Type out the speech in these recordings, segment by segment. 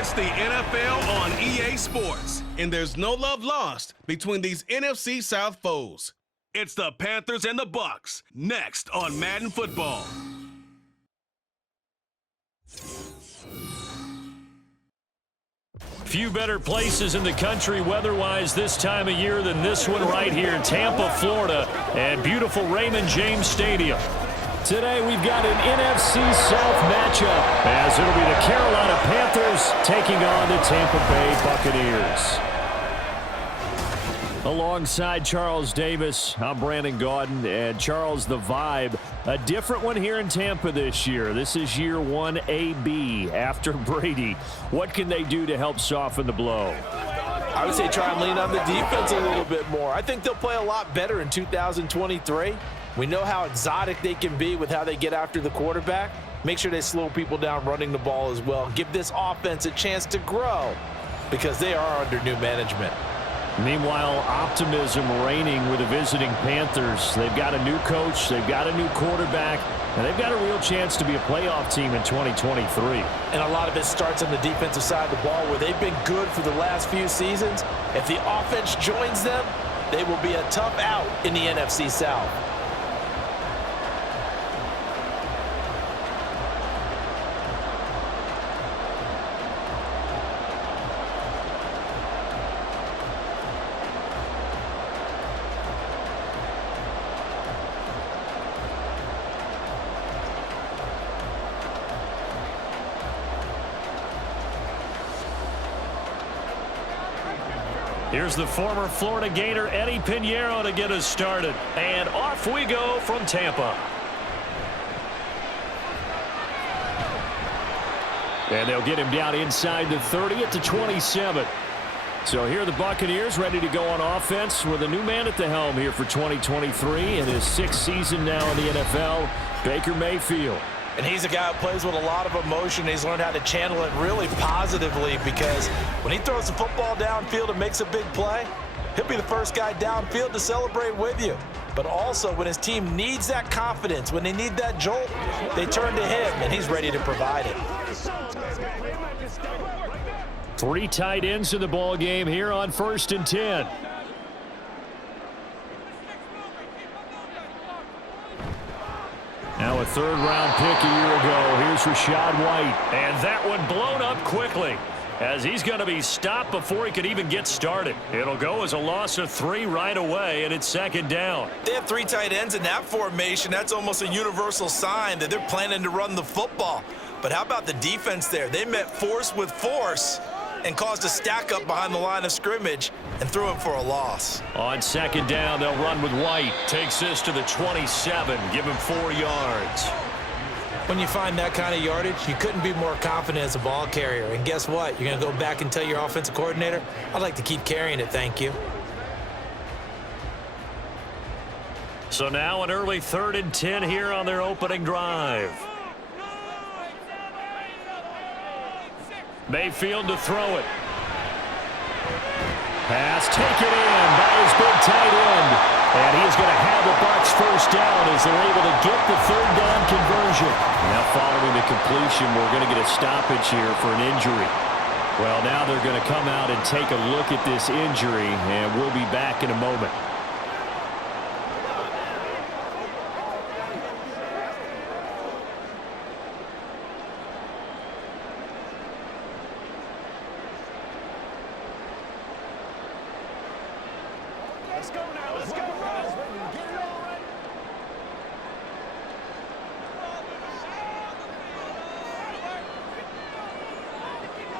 It's the NFL on EA Sports, and there's no love lost between these NFC South foes. It's the Panthers and the Bucs, next on Madden Football. Few better places in the country weather-wise this time of year than this one right here in Tampa, Florida, at beautiful Raymond James Stadium. Today we've got an NFC South matchup, as it'll be the Carolina Panthers taking on the Tampa Bay Buccaneers. Alongside Charles Davis, I'm Brandon Gaudin, and Charles, the vibe, a different one here in Tampa this year. This is year 1 AB after Brady. What can they do to help soften the blow? I would say try and lean on the defense a little bit more. I think they'll play a lot better in 2023. We know how exotic they can be with how they get after the quarterback. Make sure they slow people down running the ball as well. Give this offense a chance to grow because they are under new management. Meanwhile, optimism reigning with the visiting Panthers. They've got a new coach, they've got a new quarterback, and they've got a real chance to be a playoff team in 2023. And a lot of it starts on the defensive side of the ball where they've been good for the last few seasons. If the offense joins them, they will be a tough out in the NFC South. Here's the former Florida Gator Eddie Pinheiro to get us started. And off we go from Tampa. And they'll get him down inside the 30 at the 27. So here are the Buccaneers ready to go on offense with a new man at the helm here for 2023 in his 6th season now in the NFL, Baker Mayfield. And he's a guy who plays with a lot of emotion. He's learned how to channel it really positively because when he throws the football downfield and makes a big play, he'll be the first guy downfield to celebrate with you. But also when his team needs that confidence, when they need that jolt, they turn to him, and he's ready to provide it. 3 tight ends in the ball game here on 1st and 10. Now a 3rd-round pick a year ago. Here's Rachaad White. And that one blown up quickly as he's going to be stopped before he could even get started. It'll go as a loss of 3 right away, and it's 2nd down. They have 3 tight ends in that formation. That's almost a universal sign that they're planning to run the football. But how about the defense there? They met force with force and caused a stack up behind the line of scrimmage and threw him for a loss. On 2nd down, they'll run with White. Takes this to the 27. Give him 4 yards. When you find that kind of yardage, you couldn't be more confident as a ball carrier. And guess what? You're going to go back and tell your offensive coordinator, I'd like to keep carrying it, thank you. So now an early 3rd and 10 here on their opening drive. Mayfield to throw it. Pass taken in by his big tight end. And he's going to have the Bucs 1st down as they're able to get the 3rd down conversion. Now following the completion, we're going to get a stoppage here for an injury. Well, now they're going to come out and take a look at this injury, and we'll be back in a moment. Let's go now. Let's go. Get it all right.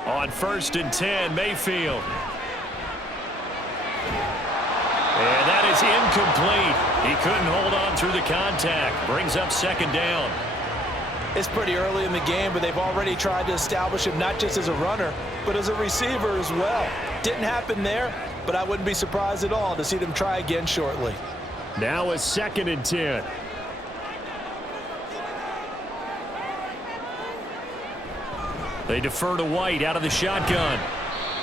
On 1st and 10, Mayfield. And that is incomplete. He couldn't hold on through the contact. Brings up 2nd down. It's pretty early in the game, but they've already tried to establish him not just as a runner, but as a receiver as well. Didn't happen there, but I wouldn't be surprised at all to see them try again shortly. Now a 2nd and 10. They defer to White out of the shotgun.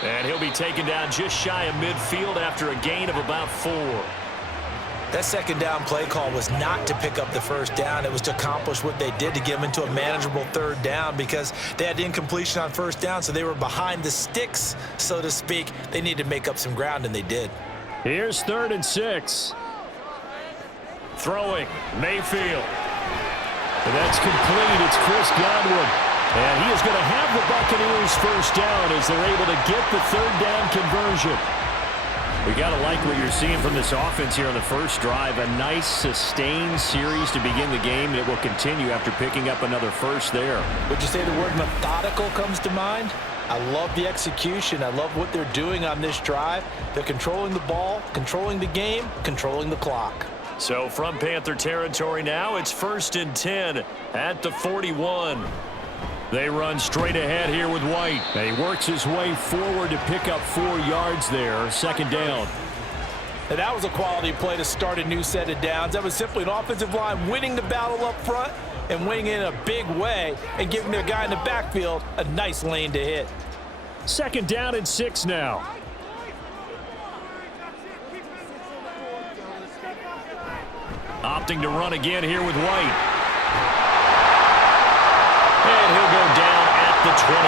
And he'll be taken down just shy of midfield after a gain of about 4. That second down play call was not to pick up the first down. It was to accomplish what they did, to get them into a manageable third down, because they had incompletion on first down, so they were behind the sticks, so to speak. They needed to make up some ground, and they did. Here's 3rd and 6. Throwing, Mayfield. And that's complete. It's Chris Godwin. And he is going to have the Buccaneers first down as they're able to get the third down conversion. We got to like what you're seeing from this offense here on the first drive. A nice, sustained series to begin the game, and it will continue after picking up another first there. Would you say the word methodical comes to mind? I love the execution. I love what they're doing on this drive. They're controlling the ball, controlling the game, controlling the clock. So from Panther territory now, it's 1st and 10 at the 41. They run straight ahead here with White. And he works his way forward to pick up 4 yards there. 2nd down. And that was a quality play to start a new set of downs. That was simply an offensive line winning the battle up front and winning in a big way and giving their guy in the backfield a nice lane to hit. 2nd down and 6 now. Opting to run again here with White. And he'll go down at the 28.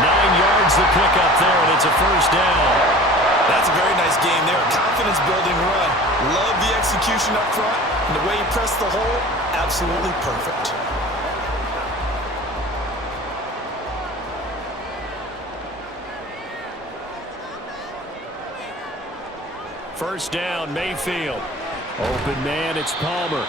9 yards the pickup there, and it's a first down. That's a very nice game there. A confidence-building run. Love the execution up front. And the way he pressed the hole, absolutely perfect. First down, Mayfield. Open man, it's Palmer.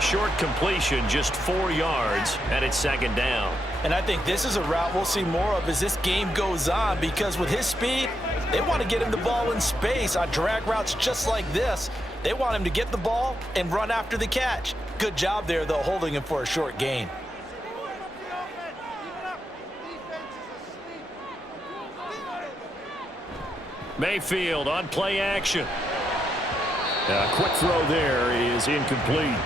Short completion, just 4 yards, and it's 2nd down. And I think this is a route we'll see more of as this game goes on, because with his speed, they want to get him the ball in space on drag routes just like this. They want him to get the ball and run after the catch. Good job there, though, holding him for a short gain. Mayfield on play action. A quick throw there is incomplete.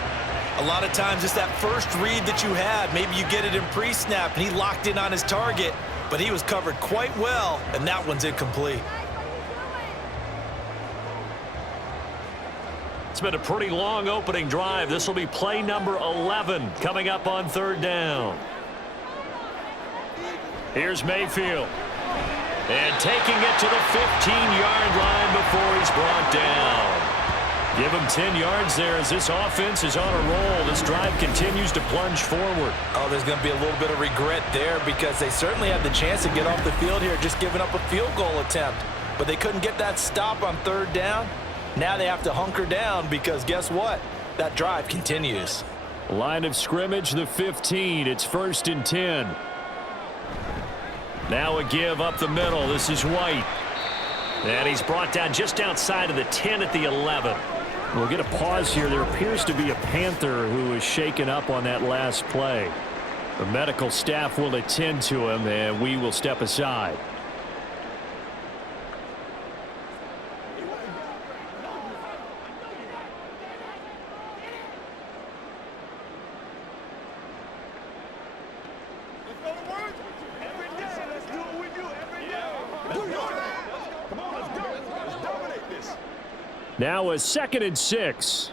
A lot of times it's that first read that you had. Maybe you get it in pre-snap, and he locked in on his target, but he was covered quite well, and that one's incomplete. It's been a pretty long opening drive. This will be play number 11 coming up on 3rd down. Here's Mayfield. And taking it to the 15-yard line before he's brought down. Give him 10 yards there as this offense is on a roll. This drive continues to plunge forward. Oh, there's going to be a little bit of regret there, because they certainly had the chance to get off the field here, just giving up a field goal attempt. But they couldn't get that stop on 3rd down. Now they have to hunker down, because guess what? That drive continues. Line of scrimmage, the 15. It's 1st and 10. Now a give up the middle. This is White. And he's brought down just outside of the 10 at the 11. We'll get a pause here. There appears to be a Panther who is shaken up on that last play. The medical staff will attend to him, and we will step aside. Now a 2nd and 6.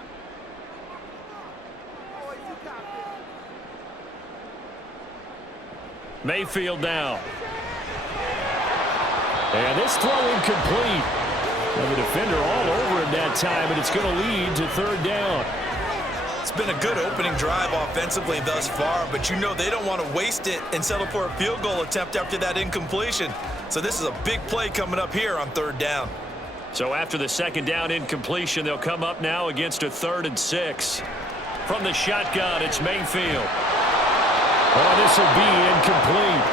Mayfield now. And this throw incomplete. And the defender all over him that time, and it's going to lead to 3rd down. It's been a good opening drive offensively thus far, but you know they don't want to waste it and settle for a field goal attempt after that incompletion. So this is a big play coming up here on 3rd down. So after the 2nd down incompletion, they'll come up now against a 3rd and 6. From the shotgun, it's Mayfield. Oh, this will be incomplete.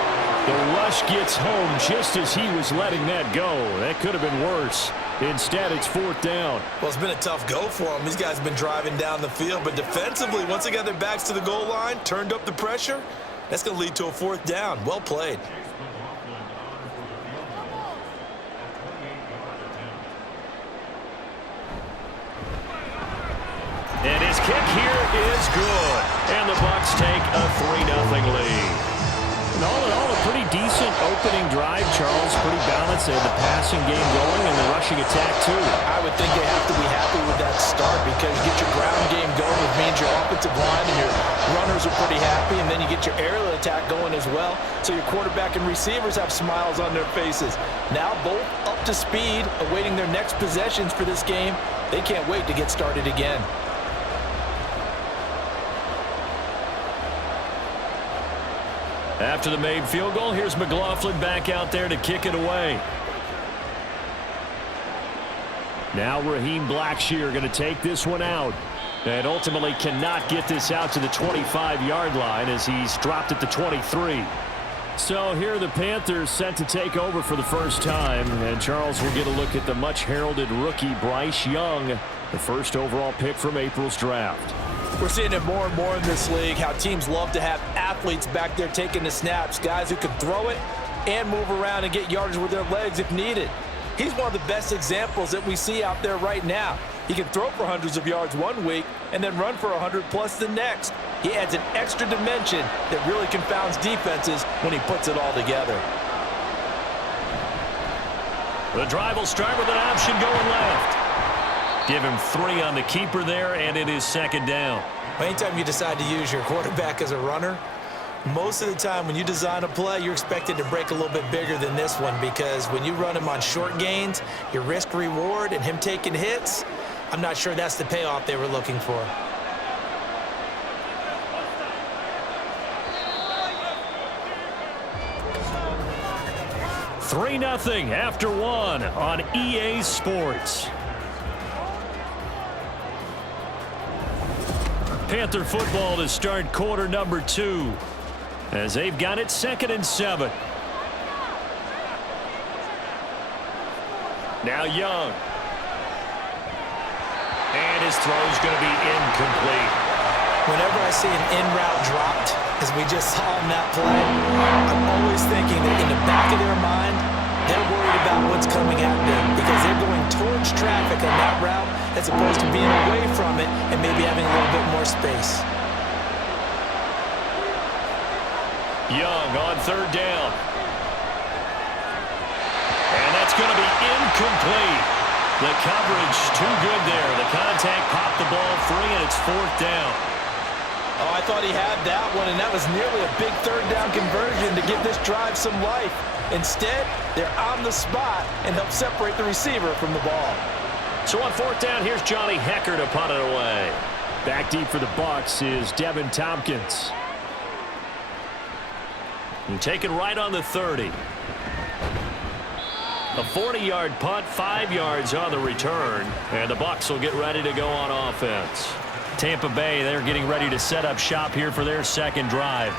The rush gets home just as he was letting that go. That could have been worse. Instead, it's 4th down. Well, it's been a tough go for them. These guys have been driving down the field, but defensively, once they got their backs to the goal line, turned up the pressure, that's going to lead to a 4th down. Well played. And his kick here is good. And the Bucs take a 3-0 lead. all in all, a pretty decent opening drive, Charles. Pretty balanced. They had the passing game going and the rushing attack, too. I would think they have to be happy with that start because you get your ground game going, which means your offensive line and your runners are pretty happy, and then you get your aerial attack going as well, so your quarterback and receivers have smiles on their faces. Now both up to speed, awaiting their next possessions for this game. They can't wait to get started again. After the made field goal, here's McLaughlin back out there to kick it away. Now Raheem Blackshear going to take this one out. And ultimately cannot get this out to the 25-yard line as he's dropped at the 23. So here are the Panthers set to take over for the first time. And Charles will get a look at the much-heralded rookie Bryce Young, the first overall pick from April's draft. We're seeing it more and more in this league, how teams love to have athletes back there taking the snaps, guys who can throw it and move around and get yardage with their legs if needed. He's one of the best examples that we see out there right now. He can throw for hundreds of yards one week and then run for 100+ the next. He adds an extra dimension that really confounds defenses when he puts it all together. The drive will start with an option going left. Give him 3 on the keeper there, and it is second down. Anytime you decide to use your quarterback as a runner, most of the time when you design a play, you're expected to break a little bit bigger than this one because when you run him on short gains, your risk-reward and him taking hits, I'm not sure that's the payoff they were looking for. $3-0 after 1 on EA Sports. Panther football to start quarter number 2 as they've got it 2nd and 7. Now Young. And his throw's going to be incomplete. Whenever I see an in route dropped, as we just saw in that play, I'm always thinking that in the back of their mind, they're worried about what's coming at them because they're going towards traffic on that route as opposed to being away from it and maybe having a little bit more space. Young on 3rd down. And that's going to be incomplete. The coverage too good there. The contact popped the ball free, and it's 4th down. Oh, I thought he had that one, and that was nearly a big 3rd down conversion to give this drive some life. Instead, they're on the spot and help separate the receiver from the ball. So on 4th down, here's Johnny Hecker to punt it away. Back deep for the Bucs is Devin Tompkins. And taken right on the 30. A 40-yard punt, 5 yards on the return, and the Bucs will get ready to go on offense. Tampa Bay, they're getting ready to set up shop here for their second drive.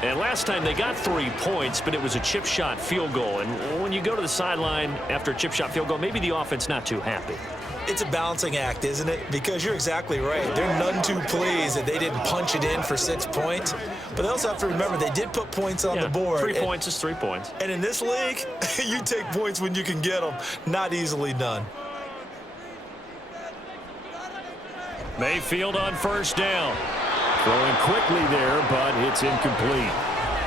And last time they got 3 points, but it was a chip shot field goal. And when you go to the sideline after a chip shot field goal, maybe the offense not too happy. It's a balancing act, isn't it? Because you're exactly right. They're none too pleased that they didn't punch it in for 6 points. But they also have to remember they did put points on the board. 3 points is 3 points. And in this league, you take points when you can get them. Not easily done. Mayfield on 1st down. Throwing quickly there, but it's incomplete.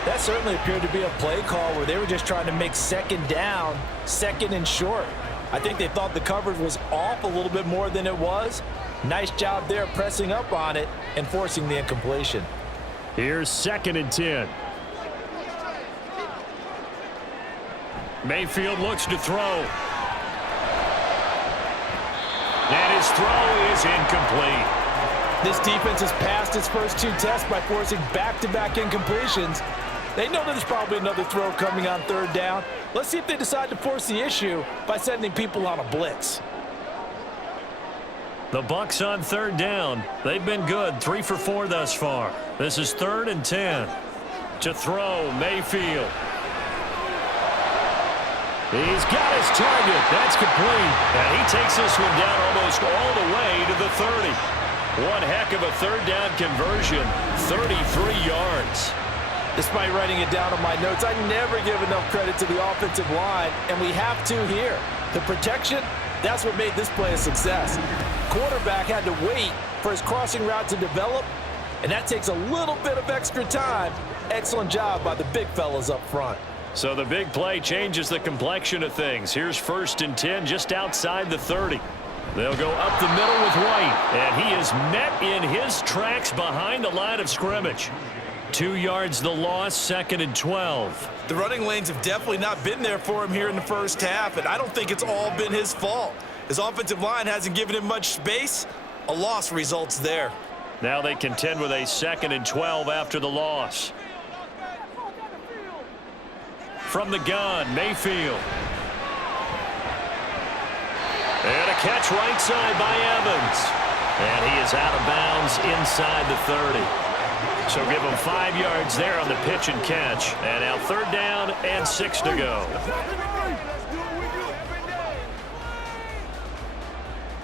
That certainly appeared to be a play call where they were just trying to make 2nd down, 2nd and short. I think they thought the coverage was off a little bit more than it was. Nice job there pressing up on it and forcing the incompletion. Here's 2nd and 10. Mayfield looks to throw. And his throw is incomplete. This defense has passed its first 2 tests by forcing back-to-back incompletions. They know there's probably another throw coming on 3rd down. Let's see if they decide to force the issue by sending people on a blitz. The Bucs on 3rd down. They've been good, 3 for 4 thus far. This is 3rd and 10. To throw, Mayfield. He's got his target. That's complete. And he takes this one down almost all the way to the 30. One heck of a 3rd down conversion, 33 yards. Despite writing it down on my notes, I never give enough credit to the offensive line, and we have to here. The protection, that's what made this play a success. Quarterback had to wait for his crossing route to develop, and that takes a little bit of extra time. Excellent job by the big fellas up front. So the big play changes the complexion of things. Here's 1st and 10 just outside the 30. They'll go up the middle with White, and he is met in his tracks behind the line of scrimmage. 2 yards the loss, 2nd and 12. The running lanes have definitely not been there for him here in the first half, and I don't think it's all been his fault. His offensive line hasn't given him much space. A loss results there. Now they contend with a 2nd and 12 after the loss. From the gun, Mayfield. And a catch right side by Evans. And he is out of bounds inside the 30. So give him 5 yards there on the pitch and catch. And now 3rd down and 6 to go.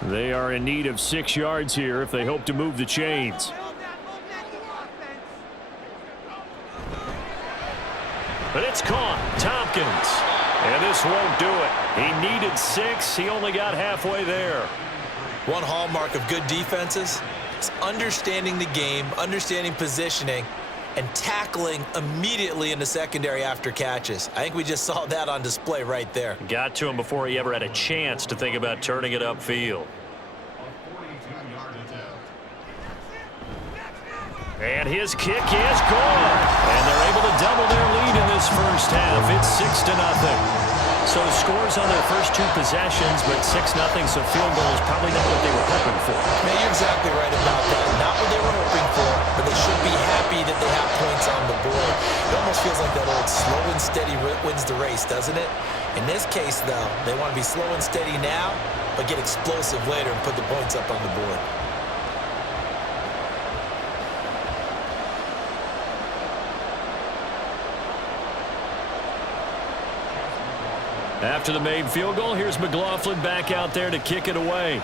They are in need of 6 yards here if they hope to move the chains. But it's caught. Tompkins. And this won't do it. He needed 6. He only got halfway there. One hallmark of good defenses is understanding the game, understanding positioning, and tackling immediately in the secondary after catches. I think we just saw that on display right there. Got to him before he ever had a chance to think about turning it upfield. And his kick is gone. And they're able to double their lead in this first half. It's 6-0. So scores on their first 2 possessions, but 6-0, so field goal is probably not what they were hoping for. Man, you're exactly right about that. Not what they were hoping for, but they should be happy that they have points on the board. It almost feels like that old slow and steady wins the race, doesn't it? In this case, though, they want to be slow and steady now, but get explosive later and put the points up on the board. After the made field goal, here's McLaughlin back out there to kick it away.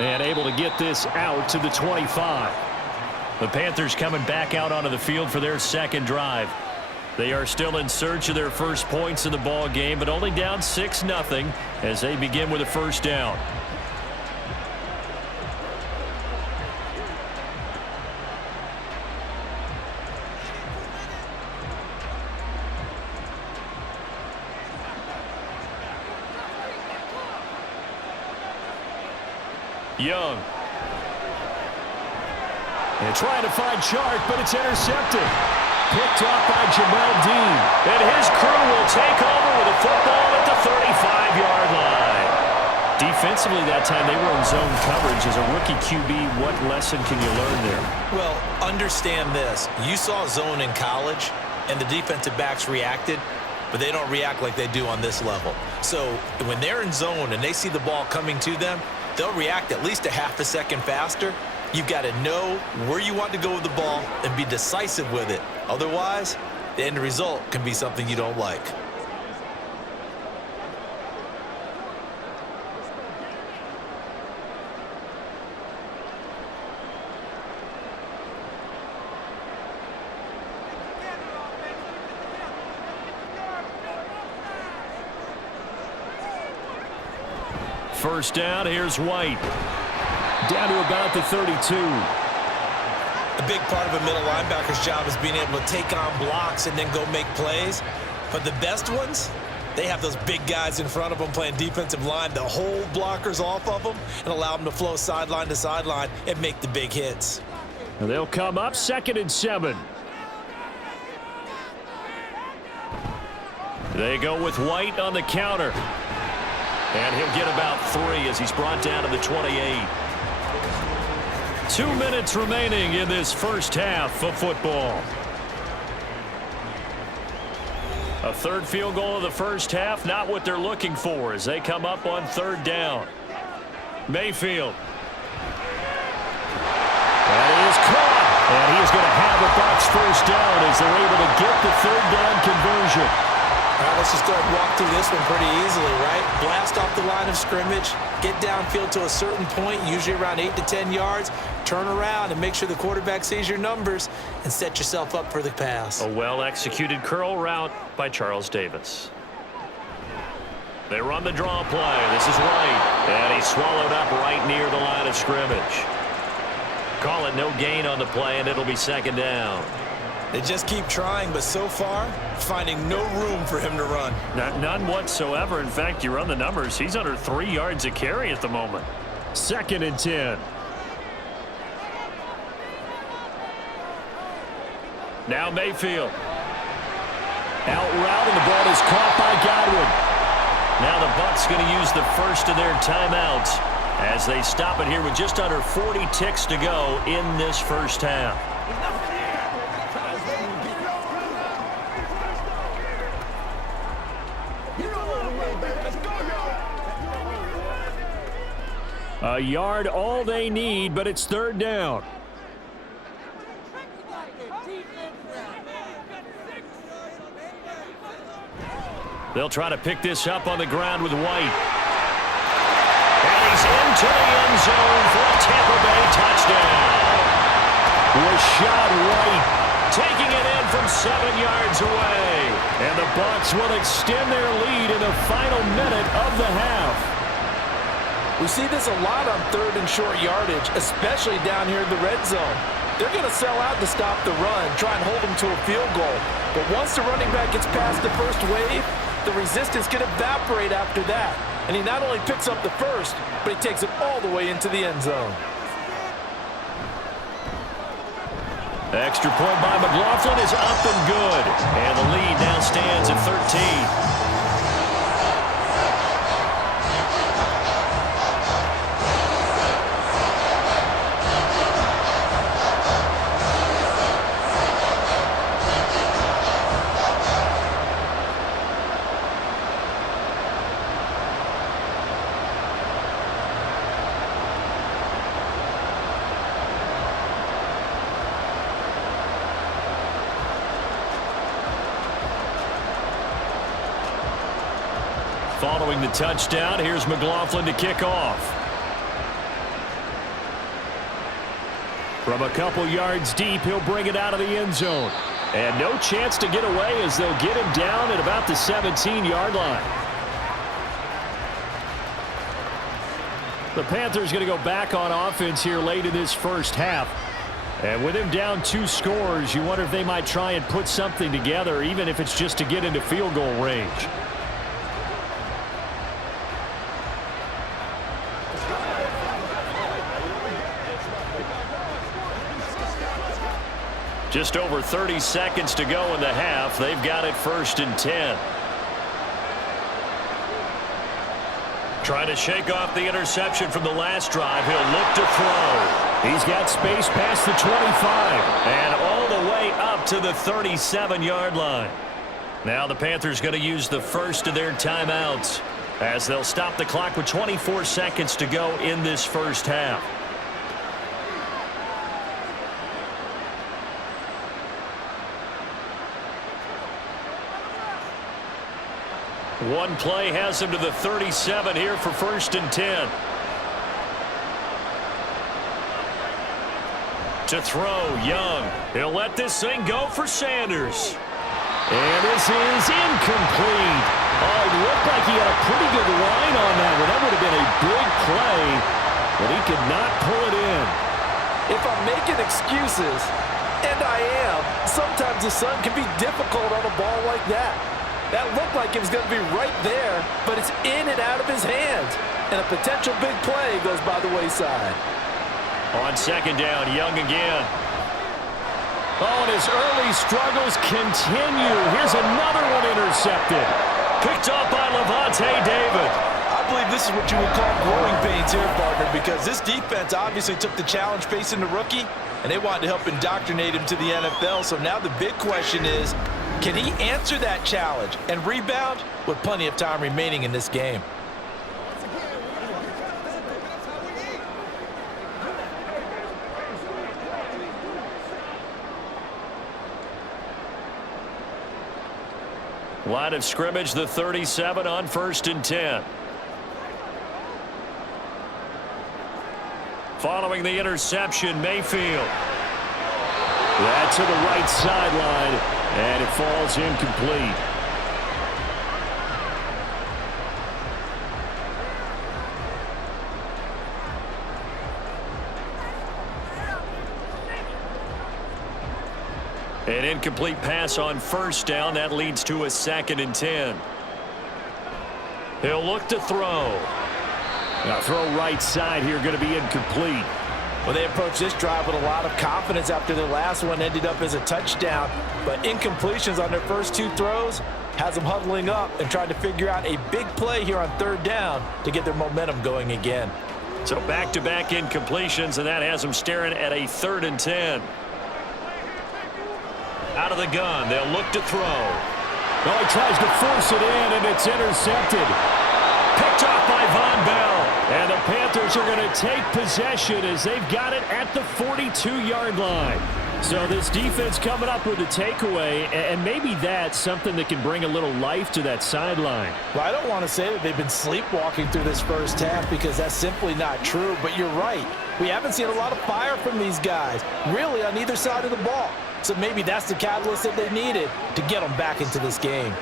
And able to get this out to the 25. The Panthers coming back out onto the field for their 2nd drive. They are still in search of their first points in the ball game, but only down 6-0 as they begin with a 1st down. Young. And trying to find Chark, but it's intercepted. Picked off by Jamel Dean. And his crew will take over with a football at the 35-yard line. Defensively that time, they were in zone coverage. As a rookie QB, what lesson can you learn there? Well, understand this. You saw zone in college, and the defensive backs reacted, but they don't react like they do on this level. So when they're in zone and they see the ball coming to them, they'll react at least a half a second faster. You've got to know where you want to go with the ball and be decisive with it. Otherwise, the end result can be something you don't like. First down, here's White. Down to about the 32. A big part of a middle linebacker's job is being able to take on blocks and then go make plays. But the best ones, they have those big guys in front of them playing defensive line to hold blockers off of them and allow them to flow sideline to sideline and make the big hits. And they'll come up 2nd and 7. They go with White on the counter. And he'll get about 3 as he's brought down to the 28. 2 minutes remaining in this first half of football. A 3rd field goal of the first half, not what they're looking for as they come up on 3rd down. Mayfield. That is caught. And he is going to have a Bucs first down as they're able to get the 3rd down conversion. All right, let's just go ahead and walk through this one pretty easily, right? Blast off the line of scrimmage, get downfield to a certain point, usually around 8 to 10 yards, turn around and make sure the quarterback sees your numbers and set yourself up for the pass. A well-executed curl route by Charles Davis. They run the draw play. This is White. And he's swallowed up right near the line of scrimmage. Call it no gain on the play, and it'll be second down. They just keep trying, but so far, finding no room for him to run. None whatsoever. In fact, you run the numbers. He's under 3 yards a carry at the moment. 2nd and 10. Now Mayfield. Out route, and the ball is caught by Godwin. Now the Bucs going to use the first of their timeouts as they stop it here with just under 40 ticks to go in this first half. A yard all they need, but it's 3rd down. They'll try to pick this up on the ground with White. And he's into the end zone for a Tampa Bay touchdown. Rashad White taking it in from 7 yards away. And the Bucs will extend their lead in the final minute of the half. We see this a lot on 3rd and short yardage, especially down here in the red zone. They're going to sell out to stop the run, try and hold them to a field goal. But once the running back gets past the first wave, the resistance can evaporate after that. And he not only picks up the first, but he takes it all the way into the end zone. Extra point by McLaughlin is up and good. And the lead now stands at 13. Following the touchdown, here's McLaughlin to kick off. From a couple yards deep, he'll bring it out of the end zone. And no chance to get away as they'll get him down at about the 17-yard line. The Panthers going to go back on offense here late in this first half. And with him down 2 scores, you wonder if they might try and put something together, even if it's just to get into field goal range. Just over 30 seconds to go in the half. They've got it 1st and 10. Trying to shake off the interception from the last drive. He'll look to throw. He's got space past the 25 and all the way up to the 37-yard line. Now the Panthers going to use the first of their timeouts as they'll stop the clock with 24 seconds to go in this first half. One play has him to the 37 here for 1st and 10. To throw, Young. He'll let this thing go for Sanders. And this is incomplete. Oh, it looked like he had a pretty good line on that one. That would have been a big play, but he could not pull it in. If I'm making excuses, and I am, sometimes the sun can be difficult on a ball like that. That looked like it was going to be right there, but it's in and out of his hands. And a potential big play goes by the wayside. On 2nd down, Young again. Oh, and his early struggles continue. Here's another one intercepted. Picked off by Levante David. I believe this is what you would call growing pains here, partner, because this defense obviously took the challenge facing the rookie, and they wanted to help indoctrinate him to the NFL. So now the big question is, can he answer that challenge and rebound with plenty of time remaining in this game? Line of scrimmage, the 37 on 1st and 10. Following the interception, Mayfield. That to the right sideline, and it falls incomplete. An incomplete pass on first down. That leads to a 2nd and 10. He'll look to throw. Now throw right side here, going to be incomplete. Well, they approached this drive with a lot of confidence after their last one ended up as a touchdown. But incompletions on their first 2 throws has them huddling up and trying to figure out a big play here on 3rd down to get their momentum going again. So back-to-back incompletions, and that has them staring at a 3rd and 10. Out of the gun, they'll look to throw. Oh, he tries to force it in, and it's intercepted. Picked off by Von Bell. And the Panthers are going to take possession as they've got it at the 42-yard line. So this defense coming up with a takeaway, and maybe that's something that can bring a little life to that sideline. Well, I don't want to say that they've been sleepwalking through this first half because that's simply not true, but you're right. We haven't seen a lot of fire from these guys, really on either side of the ball. So maybe that's the catalyst that they needed to get them back into this game.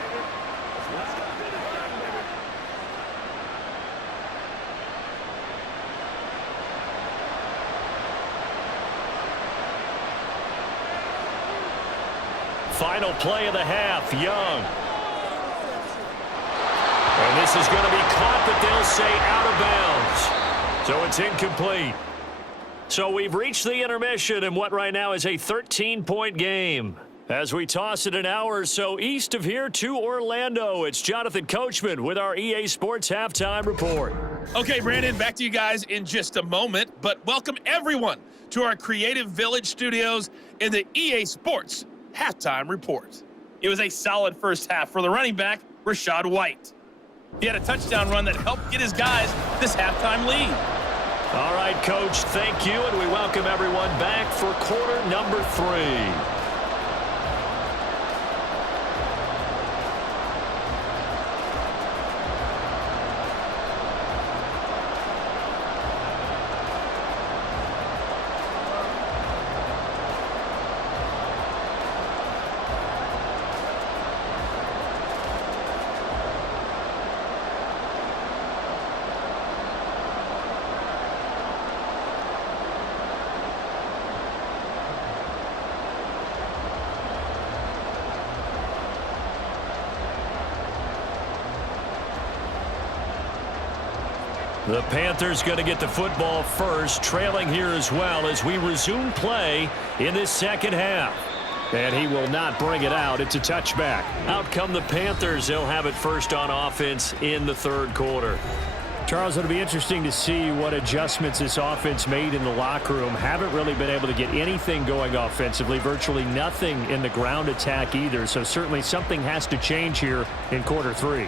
Final play of the half, Young. And this is going to be caught, but they'll say out of bounds. So it's incomplete. So we've reached the intermission in what right now is a 13-point game. As we toss it an hour or so east of here to Orlando, it's Jonathan Coachman with our EA Sports Halftime Report. Okay, Brandon, back to you guys in just a moment, but welcome everyone to our Creative Village studios in the EA Sports Halftime Report. It was a solid first half for the running back, Rachaad White. He had a touchdown run that helped get his guys this halftime lead. All right, Coach, thank you, and we welcome everyone back for quarter number 3. The Panthers going to get the football first, trailing here as well as we resume play in this second half. And he will not bring it out. It's a touchback. Out come the Panthers. They'll have it first on offense in the 3rd quarter. Charles, it'll be interesting to see what adjustments this offense made in the locker room. Haven't really been able to get anything going offensively, virtually nothing in the ground attack either. So certainly something has to change here in quarter 3.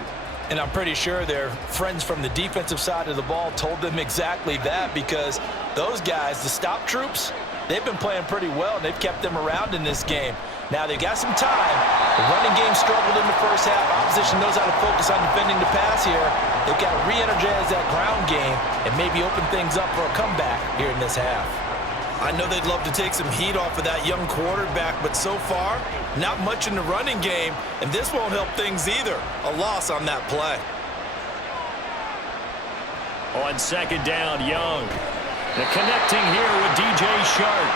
And I'm pretty sure their friends from the defensive side of the ball told them exactly that, because those guys, the stop troops, they've been playing pretty well, and they've kept them around in this game. Now, they've got some time. The running game struggled in the first half. Opposition knows how to focus on defending the pass here. They've got to re-energize that ground game and maybe open things up for a comeback here in this half. I know they'd love to take some heat off of that young quarterback, but so far, not much in the running game, and this won't help things either. A loss on that play. On second down, Young. The connecting here with DJ Shark.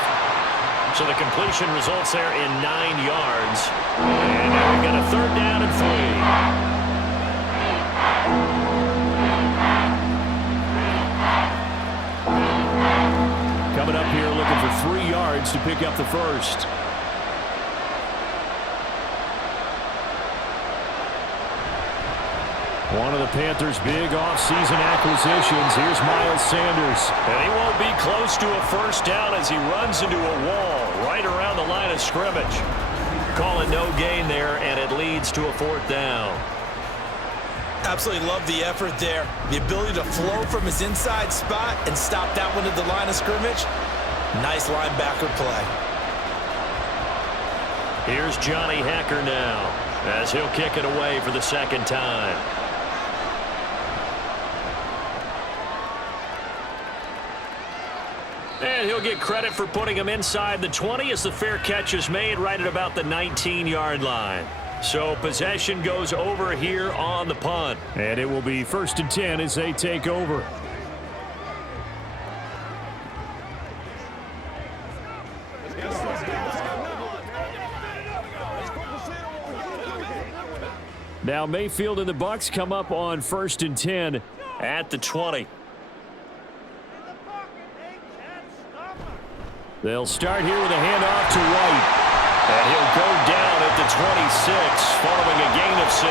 So the completion results there in 9 yards. And now we've got a 3rd down and 3. Coming up here looking for 3 yards to pick up the first. One of the Panthers' big offseason acquisitions. Here's Miles Sanders. And he won't be close to a first down as he runs into a wall right around the line of scrimmage. Calling no gain there, and it leads to a 4th down. Absolutely love the effort there. The ability to flow from his inside spot and stop that one at the line of scrimmage. Nice linebacker play. Here's Johnny Hacker now as he'll kick it away for the 2nd time. And he'll get credit for putting him inside the 20 as the fair catch is made right at about the 19-yard line. So possession goes over here on the punt. And it will be 1st and 10 as they take over. Now Mayfield and the Bucs come up on 1st and 10 at the 20. They'll start here with a handoff to White. And he'll go down at the 26 following a gain of 6.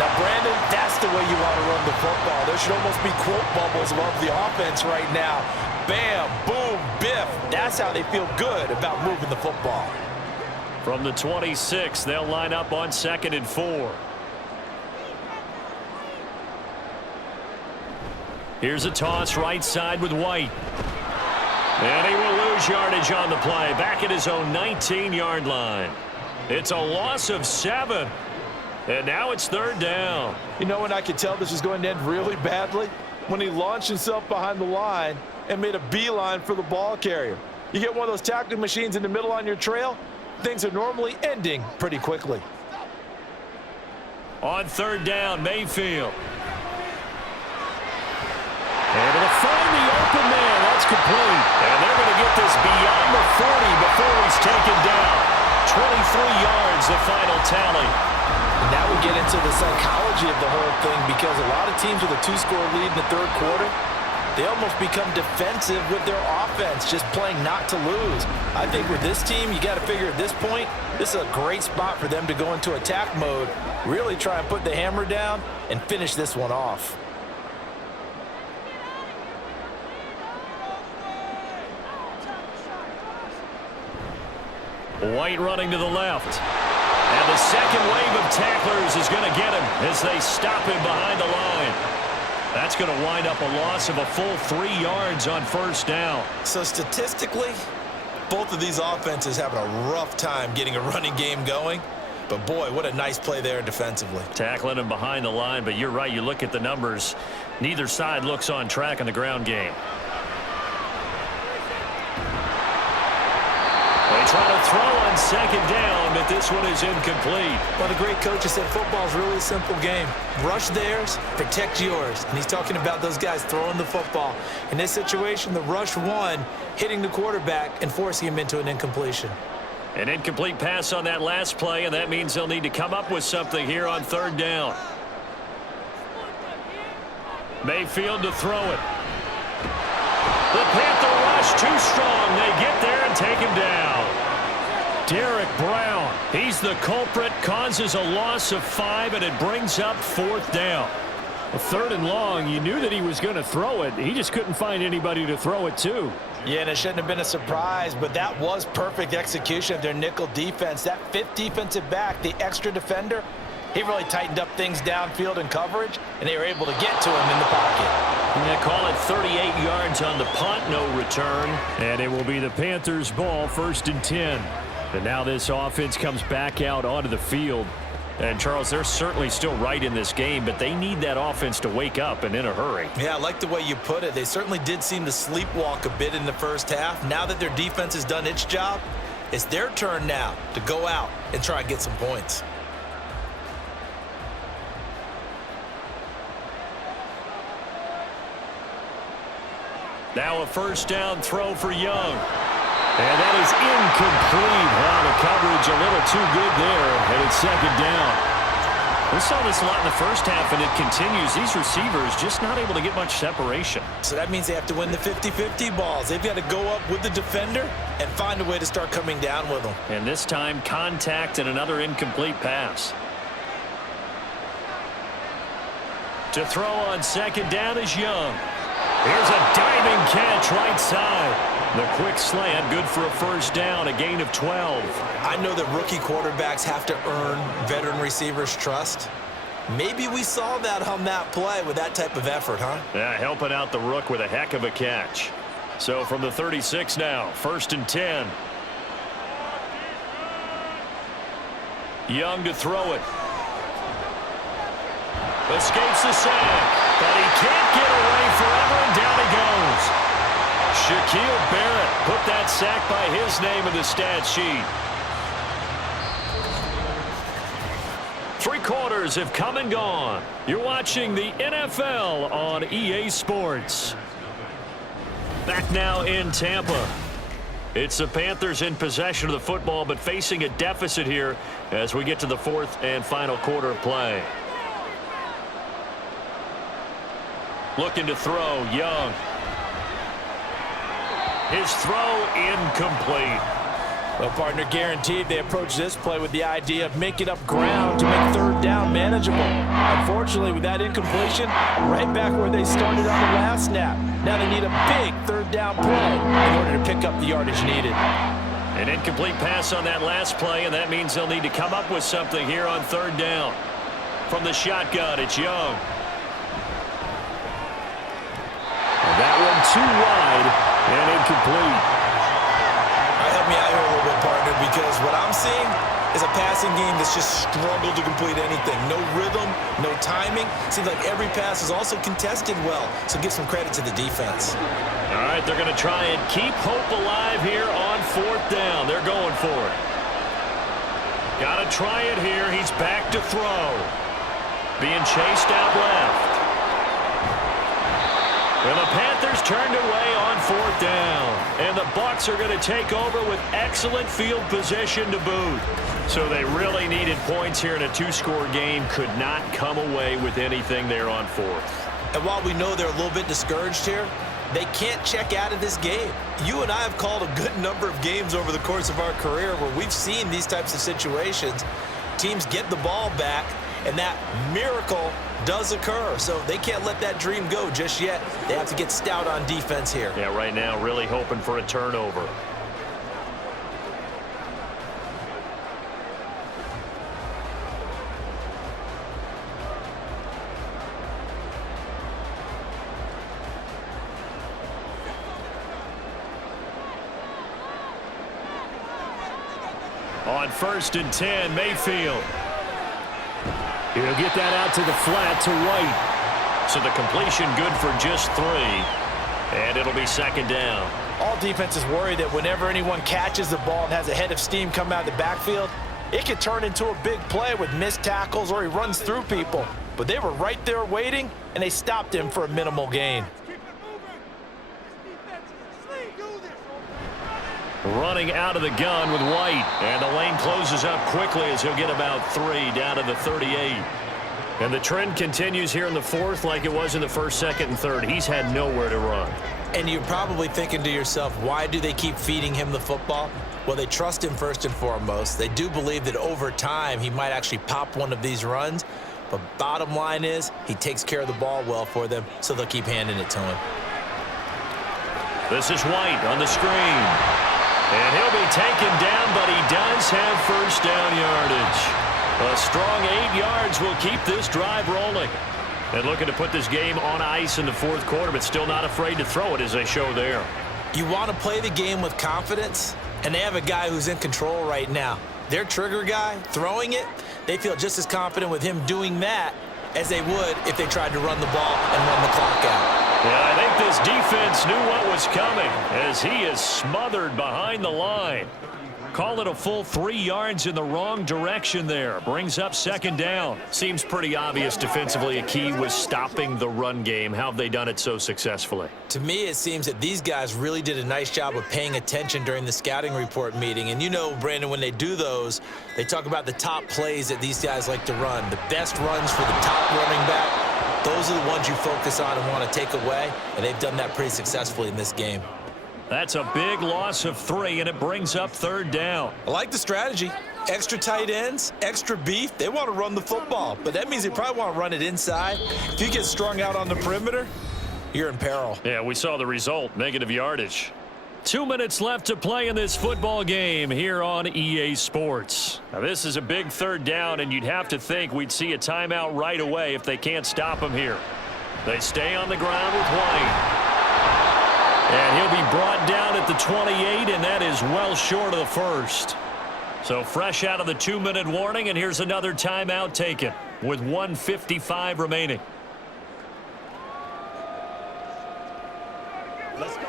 Now, Brandon, that's the way you want to run the football. There should almost be quote bubbles above the offense right now. Bam, boom, biff. That's how they feel good about moving the football. From the 26, they'll line up on 2nd and 4. Here's a toss right side with White. And he will lose yardage on the play, back at his own 19-yard line. It's a loss of 7. And now it's 3rd down. You know when I could tell this was going to end really badly? When he launched himself behind the line and made a beeline for the ball carrier. You get one of those tackling machines in the middle on your trail, things are normally ending pretty quickly. On 3rd down, Mayfield. And to find the open man, that's complete. And they're going to get this beyond the 40 before he's taken down. 23 yards, the final tally. And now we get into the psychology of the whole thing, because a lot of teams with a 2-score lead in the 3rd quarter, they almost become defensive with their offense, just playing not to lose. I think with this team, you got to figure at this point, this is a great spot for them to go into attack mode, really try and put the hammer down and finish this one off. White running to the left. And the second wave of tacklers is going to get him as they stop him behind the line. That's going to wind up a loss of a full 3 yards on 1st down. So statistically, both of these offenses having a rough time getting a running game going. But boy, what a nice play there defensively. Tackling him behind the line, but you're right. You look at the numbers. Neither side looks on track in the ground game. They try to throw on 2nd down, but this one is incomplete. Well, the great coach has said football is really a simple game. Rush theirs, protect yours. And he's talking about those guys throwing the football. In this situation, the rush one, hitting the quarterback and forcing him into an incompletion. An incomplete pass on that last play, and that means they'll need to come up with something here on 3rd down. Mayfield to throw it. The Panther rush too strong. They get there and take him down. Derek Brown, he's the culprit, causes a loss of 5, and it brings up 4th down. A 3rd and long, you knew that he was going to throw it. He just couldn't find anybody to throw it to. Yeah, and it shouldn't have been a surprise, but that was perfect execution of their nickel defense. That 5th defensive back, the extra defender, he really tightened up things downfield in coverage, and they were able to get to him in the pocket. They call it 38 yards on the punt, no return. And it will be the Panthers' ball, 1st and 10. And now this offense comes back out onto the field. And, Charles, they're certainly still right in this game, but they need that offense to wake up and in a hurry. Yeah, I like the way you put it. They certainly did seem to sleepwalk a bit in the 1st half. Now that their defense has done its job, it's their turn now to go out and try and get some points. Now a 1st down throw for Young. And that is incomplete. Wow, the coverage a little too good there, and it's 2nd down. We saw this a lot in the 1st half, and it continues. These receivers just not able to get much separation. So that means they have to win the 50-50 balls. They've got to go up with the defender and find a way to start coming down with them. And this time, contact and another incomplete pass. To throw on 2nd down is Young. Here's a diving catch right side. The quick slant, good for a 1st down, a gain of 12. I know that rookie quarterbacks have to earn veteran receivers' trust. Maybe we saw that on that play with that type of effort, huh? Yeah, helping out the rook with a heck of a catch. So from the 36 now, 1st and 10. Young to throw it. Escapes the sack, but he can't get away forever, and down he goes. Shaquille Barrett put that sack by his name in the stat sheet. 3 quarters have come and gone. You're watching the NFL on EA Sports. Back now in Tampa. It's the Panthers in possession of the football, but facing a deficit here as we get to the fourth and final quarter of play. Looking to throw, Young. His throw incomplete. Well, partner, guaranteed they approach this play with the idea of making up ground to make third down manageable. Unfortunately, with that incompletion, right back where they started on the last snap. Now they need a big third down play in order to pick up the yardage needed. An incomplete pass on that last play, and that means they'll need to come up with something here on third down. From the shotgun, it's Young. And that one too wide and incomplete. Help me out here a little bit, partner, because what I'm seeing is a passing game that's just struggled to complete anything. No rhythm, no timing. Seems like every pass is also contested well, so give some credit to the defense. All right, they're going to try and keep hope alive here on fourth down. They're going for it. Got to try it here. He's back to throw. Being chased out left. And the Panthers turned away on fourth down. And the Bucs are going to take over with excellent field position to boot. So they really needed points here in a two-score game. Could not come away with anything there on fourth. And while we know they're a little bit discouraged here, they can't check out of this game. You and I have called a good number of games over the course of our career where we've seen these types of situations. Teams get the ball back, and that miracle does occur. So they can't let that dream go just yet. They have to get stout on defense here. Yeah, right now really hoping for a turnover. On 1st and 10, Mayfield. He'll get that out to the flat to White. So the completion good for just 3. And it'll be second down. All defenses worry that whenever anyone catches the ball and has a head of steam come out of the backfield, it could turn into a big play with missed tackles or he runs through people. But they were right there waiting, and they stopped him for a minimal gain. Running out of the gun with White. And the lane closes up quickly as he'll get about 3 down to the 38. And the trend continues here in the fourth like it was in the first, second, and third. He's had nowhere to run. And you're probably thinking to yourself, why do they keep feeding him the football? Well, they trust him first and foremost. They do believe that over time he might actually pop one of these runs. But bottom line is he takes care of the ball well for them, so they'll keep handing it to him. This is White on the screen. And he'll be taken down, but he does have first down yardage. A strong 8 yards will keep this drive rolling. And looking to put this game on ice in the fourth quarter, but still not afraid to throw it as they show there. You want to play the game with confidence, and they have a guy who's in control right now. Their trigger guy, throwing it, they feel just as confident with him doing that as they would if they tried to run the ball and run the clock out. Yeah, I think this defense knew what was coming as he is smothered behind the line. Call it a full 3 yards in the wrong direction there. Brings up second down. Seems pretty obvious defensively a key was stopping the run game. How have they done it so successfully? To me, it seems that these guys really did a nice job of paying attention during the scouting report meeting. And you know, Brandon, when they do those, they talk about the top plays that these guys like to run. The best runs for the top running back. Those are the ones you focus on and want to take away. And they've done that pretty successfully in this game. That's a big loss of 3, and it brings up third down. I like the strategy. Extra tight ends, extra beef. They want to run the football, but that means they probably want to run it inside. If you get strung out on the perimeter, you're in peril. Yeah, we saw the result, negative yardage. 2 minutes left to play in this football game here on EA Sports. Now, this is a big third down, and you'd have to think we'd see a timeout right away if they can't stop him here. They stay on the ground with White. And he'll be brought down at the 28, and that is well short of the first. So fresh out of the 2-minute warning, and here's another timeout taken with 1:55 remaining. Let's go.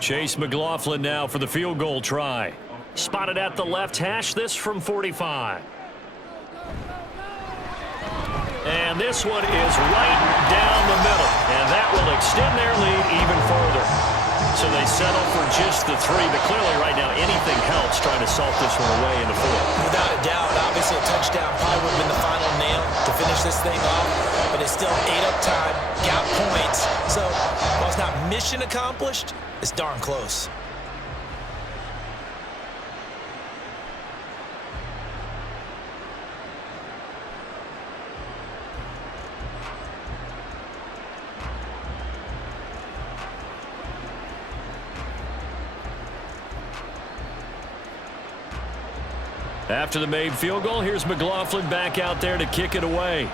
Chase McLaughlin now for the field goal try. Spotted at the left hash, this from 45. And this one is right down the middle. And that will extend their lead even further. So they settle for just the 3. But clearly right now anything helps trying to salt this one away in the 4th. Without a doubt, obviously a touchdown probably would have been the final nail to finish this thing off. But it's still 8 up time, got points. So while it's not mission accomplished, it's darn close. After the made field goal, here's McLaughlin back out there to kick it away.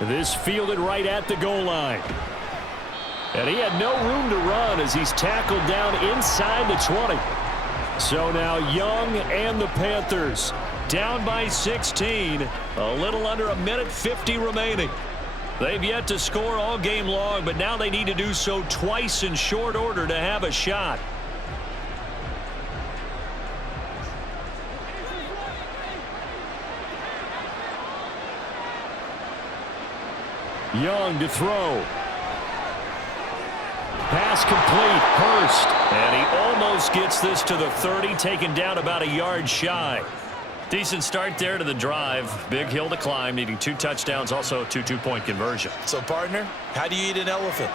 This fielded right at the goal line. And he had no room to run as he's tackled down inside the 20. So now Young and the Panthers down by 16. A little under 1:50 remaining. They've yet to score all game long, but now they need to do so twice in short order to have a shot. Young to throw. Pass complete. Hurst. And he almost gets this to the 30, taken down about a yard shy. Decent start there to the drive. Big hill to climb, needing 2 touchdowns, also a 2-2-point conversion. So, partner, how do you eat an elephant?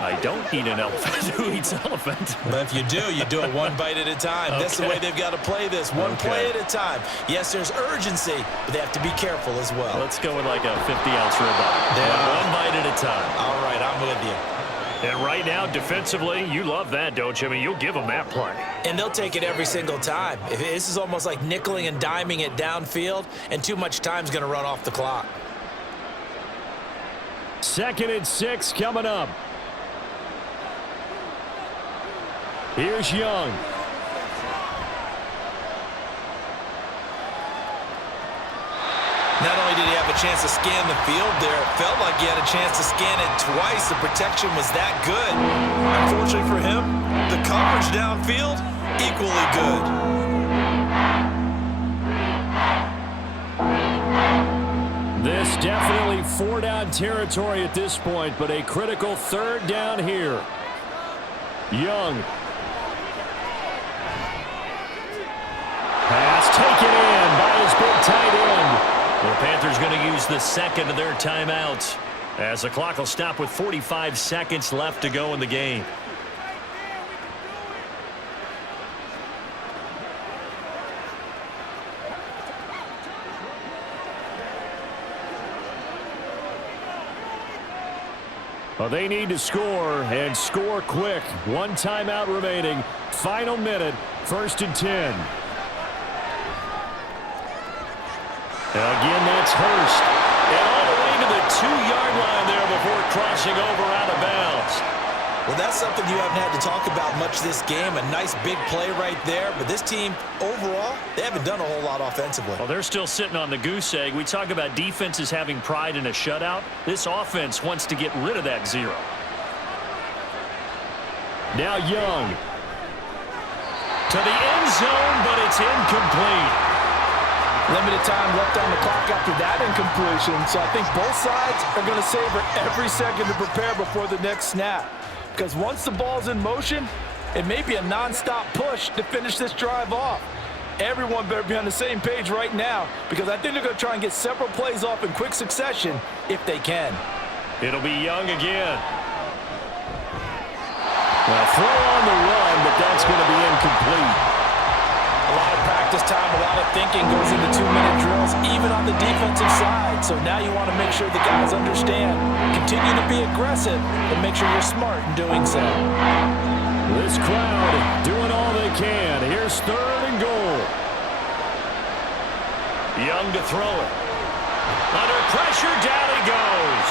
I don't eat an elephant. Who eats elephant? But if you do it one bite at a time. Okay. That's the way they've got to play this. One play at a time. Yes, there's urgency, but they have to be careful as well. Let's go with like a 50-ounce ribeye. One bite at a time. All right, I'm with you. And right now, defensively, you love that, don't you? I mean, you'll give them that play. And they'll take it every single time. This is almost like nickeling and diming it downfield, and too much time's going to run off the clock. 2nd and 6 coming up. Here's Young. Not only did he have a chance to scan the field there, it felt like he had a chance to scan it twice. The protection was that good. Unfortunately for him, the coverage downfield, equally good. This definitely 4-down territory at this point, but a critical 3rd down here. Young. Pass taken in by his big tight end. The Panthers going to use the 2nd of their timeouts as the clock will stop with 45 seconds left to go in the game. Well, they need to score, and score quick. 1 timeout remaining. Final minute, 1st and 10. Again, that's Hurst. And all the way to the 2-yard line there before crossing over out of bounds. Well, that's something you haven't had to talk about much this game. A nice big play right there. But this team, overall, they haven't done a whole lot offensively. Well, they're still sitting on the goose egg. We talk about defenses having pride in a shutout. This offense wants to get rid of that 0. Now Young. To the end zone, but it's incomplete. Limited time left on the clock after that incompletion, so I think both sides are going to savor every second to prepare before the next snap. Because once the ball's in motion, it may be a non-stop push to finish this drive off. Everyone better be on the same page right now, because I think they're going to try and get several plays off in quick succession if they can. It'll be Young again. Well, throw on the run, but that's going to be incomplete. A lot of practice time, a lot of thinking goes into 2-minute drills, even on the defensive side. So now you want to make sure the guys understand. Continue to be aggressive, but make sure you're smart in doing so. This crowd doing all they can. Here's 3rd and goal. Young to throw it. Under pressure, down he goes.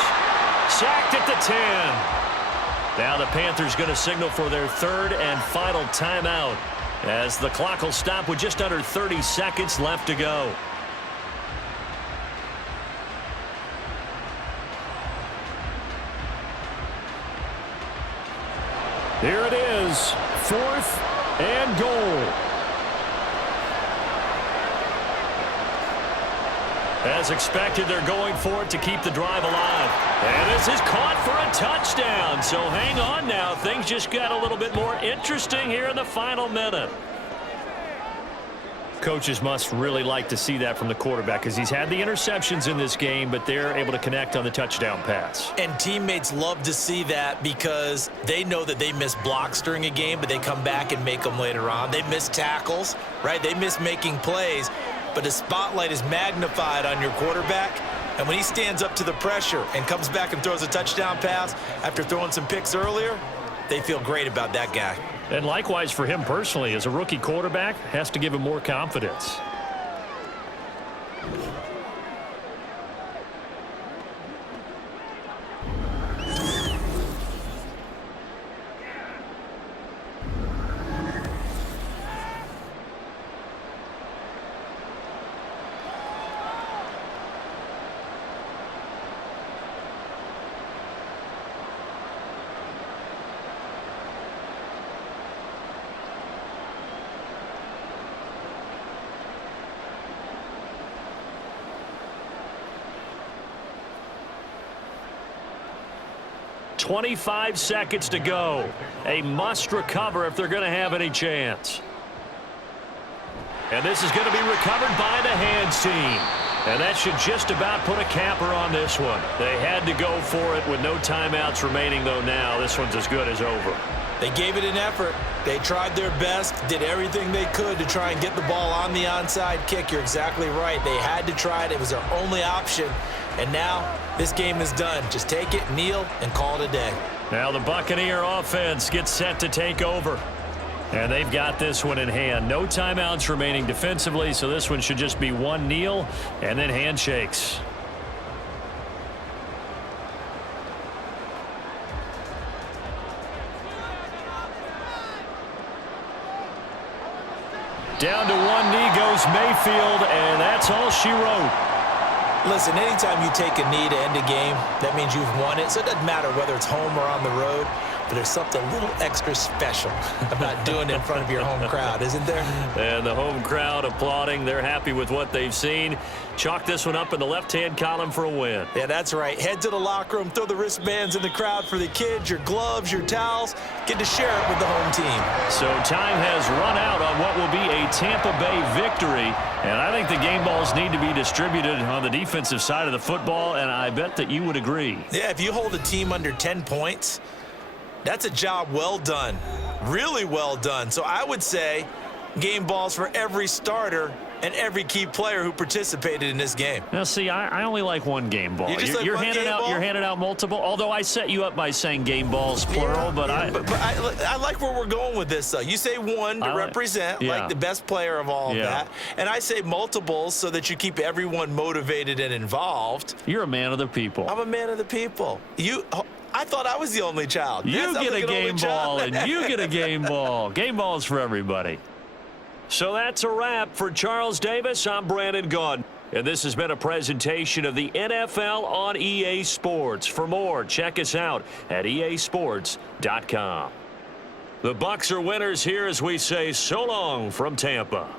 Sacked at the 10. Now the Panthers going to signal for their 3rd and final timeout, as the clock will stop with just under 30 seconds left to go. Here it is, 4th and goal. As expected, they're going for it to keep the drive alive. And this is caught for a touchdown. So hang on now. Things just got a little bit more interesting here in the final minute. Coaches must really like to see that from the quarterback because he's had the interceptions in this game, but they're able to connect on the touchdown pass. And teammates love to see that because they know that they miss blocks during a game, but they come back and make them later on. They miss tackles, right? They miss making plays, but the spotlight is magnified on your quarterback. And when he stands up to the pressure and comes back and throws a touchdown pass after throwing some picks earlier, they feel great about that guy. And likewise for him personally, as a rookie quarterback, has to give him more confidence. .25 seconds to go. A must recover if they're going to have any chance. And this is going to be recovered by the hands team. And that should just about put a capper on this one. They had to go for it with no timeouts remaining, though now this one's as good as over. They gave it an effort. They tried their best, did everything they could to try and get the ball on the onside kick. You're exactly right. They had to try it. It was their only option. And now this game is done. Just take it, kneel, and call it a day. Now the Buccaneer offense gets set to take over. And they've got this one in hand. No timeouts remaining defensively, so this one should just be one kneel and then handshakes. Down to one knee goes Mayfield, and that's all she wrote. Listen, anytime you take a knee to end a game, that means you've won it. So it doesn't matter whether it's home or on the road, but there's something a little extra special about doing it in front of your home crowd, isn't there? And the home crowd applauding. They're happy with what they've seen. Chalk this one up in the left-hand column for a win. Yeah, that's right. Head to the locker room, throw the wristbands in the crowd for the kids, your gloves, your towels. Get to share it with the home team. So time has run out on what will be a Tampa Bay victory. And I think the game balls need to be distributed on the defensive side of the football, and I bet that you would agree. Yeah, if you hold a team under 10 points, that's a job well done. Really well done. So I would say game balls for every starter and every key player who participated in this game. Now, see, I only like one game ball. You're handing out multiple. Although I set you up by saying game balls plural, but I like where we're going with this. Though you say one to represent, like the best player of all of that, and I say multiples so that you keep everyone motivated and involved. You're a man of the people. I'm a man of the people. I thought I was the only child. You get a game ball, and you get a game ball. Game balls for everybody. So that's a wrap for Charles Davis. I'm Brandon Gunn. And this has been a presentation of the NFL on EA Sports. For more, check us out at easports.com. The Bucs are winners here as we say so long from Tampa.